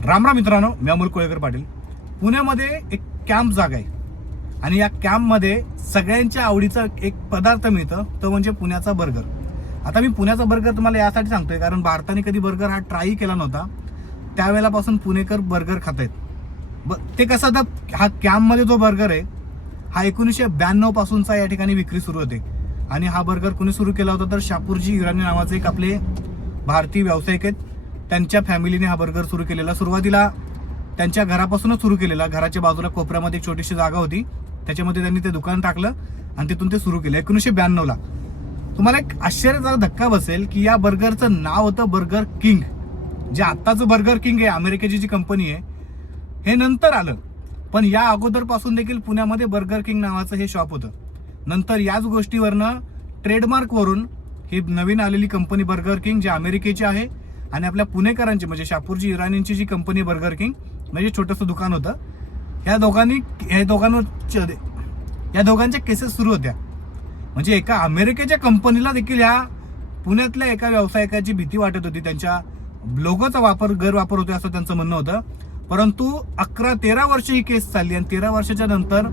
रामराम मित्रांनो, मी अमोल कोळेकर पाटील. पुण्यामध्ये एक कॅम्प जागा आहे आणि या कॅम्पमध्ये सगळ्यांच्या आवडीचा एक पदार्थ मिळतं, तो म्हणजे पुण्याचा बर्गर. आता मी पुण्याचा बर्गर तुम्हाला यासाठी सांगतोय कारण भारताने कधी बर्गर हा ट्राय केला नव्हता. त्यावेळेलापासून पुणेकर बर्गर खात आहेत. ते कसं, तर हा कॅम्पमध्ये जो बर्गर आहे हा 1992 पासूनचा या ठिकाणी विक्री सुरू होते. आणि हा बर्गर कोणी सुरू केला होता तर शापूरजी इराणी नावाचे एक आपले भारतीय व्यावसायिक आहेत. त्यांच्या फॅमिलीने हा बर्गर सुरू केलेला. सुरुवातीला त्यांच्या घरापासूनच सुरू केलेला. घराच्या बाजूला कोपऱ्यामध्ये एक छोटीशी जागा होती, त्याच्यामध्ये त्यांनी ते दुकान टाकलं आणि तिथून ते सुरू केलं 1992ला. तुम्हाला एक आश्चर्याचा धक्का बसेल की या बर्गरचं नाव होतं बर्गर किंग. जे आत्ताचं बर्गर किंग आहे, अमेरिकेची जी कंपनी आहे, हे नंतर आलं. पण या अगोदरपासून देखील पुण्यामध्ये बर्गर किंग नावाचं हे शॉप होतं. नंतर याच गोष्टीवरनं ट्रेडमार्कवरून ही नवीन आलेली कंपनी बर्गर किंग, जी अमेरिकेची आहे, आणि आपल्या पुणेकरांची म्हणजे शापूरजी इराणींची जी कंपनी बर्गर किंग, म्हणजे छोटंसं दुकान होतं. या दोघांच्या केसेस सुरू होत्या. म्हणजे एका अमेरिकेच्या कंपनीला देखील ह्या पुण्यातल्या एका व्यावसायिकाची भीती वाटत होती. त्यांच्या लोगोचा गैरवापर होतोय असं त्यांचं म्हणणं होतं. परंतु 11-13 वर्ष ही केस चालली आणि 13 वर्षाच्या नंतर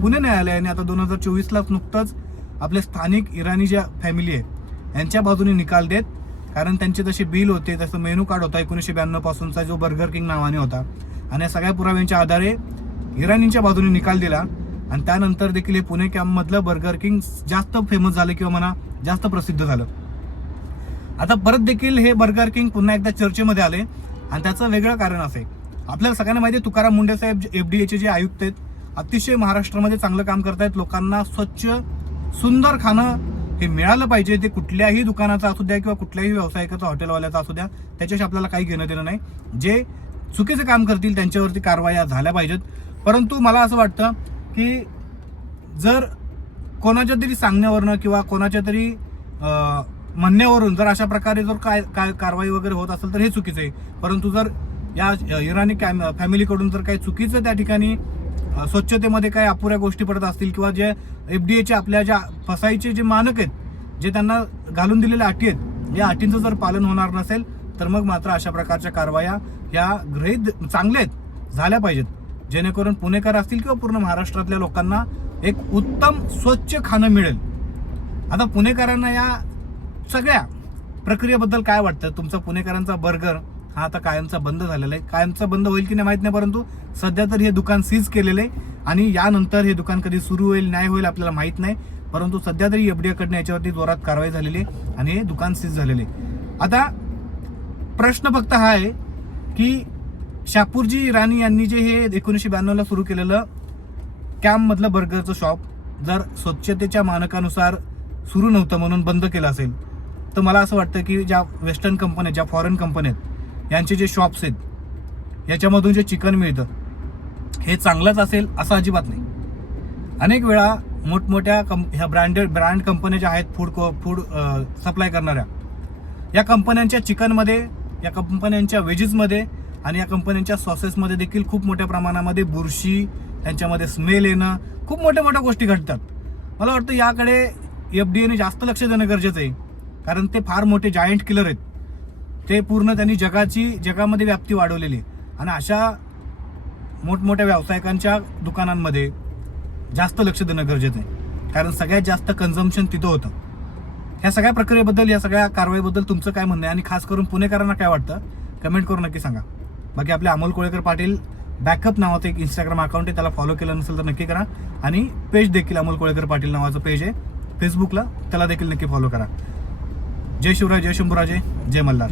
पुणे न्यायालयाने आता 2024ला नुकतंच आपले स्थानिक इराणी ज्या फॅमिली आहे यांच्या बाजूने निकाल देत, कारण त्यांचे जसे बिल होते, तसं मेनू कार्ड होता 1992 पासूनचा जो बर्गर किंग नावाने होता, आणि या सगळ्या पुराव्यांच्या आधारे इराणींच्या बाजूने निकाल दिला. आणि त्यानंतर देखील हे पुणे कॅम्पमधलं बर्गर किंग जास्त फेमस झालं किंवा म्हणा जास्त प्रसिद्ध झालं. आता परत देखील हे बर्गर किंग पुन्हा एकदा चर्चेमध्ये आले आणि त्याचं वेगळं कारण असं आहे. आपल्याला सगळ्यांना माहिती आहे, तुकाराम मुंडे साहेब FDAचे जे आयुक्त आहेत, अतिशय महाराष्ट्रामध्ये चांगलं काम करतायत. लोकांना स्वच्छ सुंदर खाणं हे मिळालं पाहिजे. ते कुठल्याही दुकानाचं असू द्या किंवा कुठल्याही व्यावसायिकाचं, हॉटेलवाल्याचं असू द्या, त्याच्याशी आपल्याला काही घेणं देणं नाही. जे चुकीचं काम करतील त्यांच्यावरती कारवाया झाल्या पाहिजेत. परंतु मला असं वाटतं की जर कोणाच्या तरी सांगण्यावरनं किंवा कोणाच्या तरी म्हणण्यावरून जर अशा प्रकारे जर काय कारवाई वगैरे होत असेल तर हे चुकीचं आहे. परंतु जर या इराणी फॅमिलीकडून जर काही चुकीचं त्या ठिकाणी स्वच्छतेमध्ये काही अपुऱ्या गोष्टी पडत असतील किंवा जे FDAचे आपल्या ज्या फसाईचे जे मानक आहेत, जे त्यांना घालून दिलेल्या अटी आहेत, या अटींचं जर पालन होणार नसेल तर मग मात्र अशा प्रकारच्या कारवाया या गृहीत चांगल्या आहेत झाल्या पाहिजेत, जेणेकरून पुणेकर असतील किंवा पूर्ण महाराष्ट्रातल्या लोकांना एक उत्तम स्वच्छ खाणं मिळेल. आता पुणेकरांना या सगळ्या प्रक्रियेबद्दल काय वाटतं? तुमचा पुणेकरांचा बर्गर हा आता कायमचा बंद झालेला आहे. कायमचा बंद होईल की नाही माहित नाही, परंतु सध्या तर हे दुकान सीज केलेलं आहे आणि यानंतर हे दुकान कधी सुरू होईल नाही होईल आपल्याला माहित नाही. परंतु सध्या तरी FDA कडनं याच्यावरती जोरात कारवाई झालेली आहे आणि हे दुकान सीज झालेले आहे. आता प्रश्न फक्त हा आहे की शापूरजी इराणी यांनी जे हे 1992ला सुरू केलेलं कॅम्पमधलं बर्गरचं शॉप जर स्वच्छतेच्या मानकानुसार सुरू नव्हतं म्हणून बंद केलं असेल, तर मला असं वाटतं की ज्या वेस्टर्न कंपन्या, ज्या फॉरेन कंपन्या आहेत, यांचे जे शॉप्स आहेत, याच्यामधून जे चिकन मिळतं हे चांगलंच असेल असं अजिबात नाही. अनेक वेळा मोठमोठ्या ह्या ब्रँड कंपन्या ज्या आहेत, फूड सप्लाय करणाऱ्या, या कंपन्यांच्या चिकनमध्ये, या कंपन्यांच्या वेजेसमध्ये आणि या कंपन्यांच्या सॉसेसमध्ये देखील खूप मोठ्या प्रमाणामध्ये बुरशी, त्यांच्यामध्ये स्मेल येणं, खूप मोठ्या मोठ्या गोष्टी घडतात. मला वाटतं याकडे FDAने जास्त लक्ष देणं गरजेचं आहे, कारण ते फार मोठे जायंट किलर आहेत. ते पूर्ण त्यांनी जगामध्ये व्याप्ती वाढवलेली आहे आणि अशा मोठमोठ्या व्यावसायिकांच्या दुकानांमध्ये जास्त लक्ष देणं गरजेचं आहे, कारण सगळ्यात जास्त कन्झम्पशन तिथं होतं. ह्या सगळ्या प्रक्रियेबद्दल, या सगळ्या कारवाईबद्दल तुमचं काय म्हणणं आहे आणि खास करून पुणेकरांना काय वाटतं कमेंट करून नक्की सांगा. बाकी आपले अमोल कोळेकर पाटील बॅकअप नावाचं एक Instagram अकाउंट आहे, त्याला फॉलो केलं नसेल तर नक्की करा. आणि पेज देखील अमोल कोळेकर पाटील नावाचं पेज आहे फेसबुकला, त्याला देखील नक्की फॉलो करा. जय शिवराय, जय शंभूराजे, जय मल्हार.